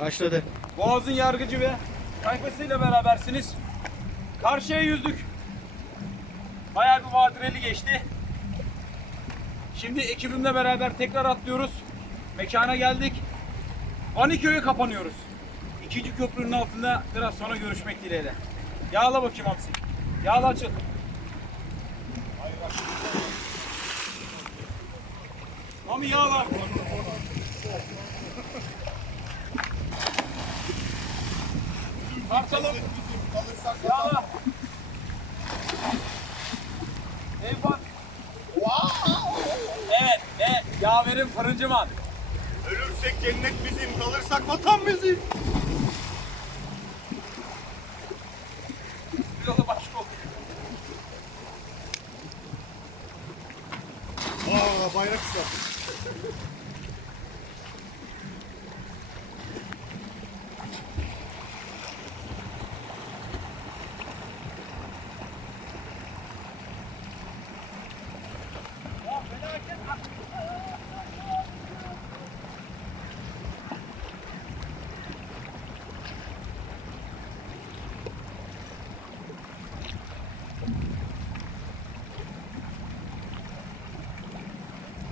Başladı. Boğaz'ın yargıcı ve tayfasıyla berabersiniz. Karşıya yüzdük. Bayağı bir vadireli geçti. Şimdi ekibimle beraber tekrar atlıyoruz. Mekana geldik. Aniköy'e kapanıyoruz. İkinci köprünün altında biraz sonra görüşmek dileğiyle. Yağla bakayım hamsi. Yağla açıl. Mami yağla. Arkalım. Yağla. Eyvah. Evet ve yaverim fırıncıman. Ölürsek cennet bizim, kalırsak vatan bizim. Yolu başka olur. Aa, bayrak çıkarttık.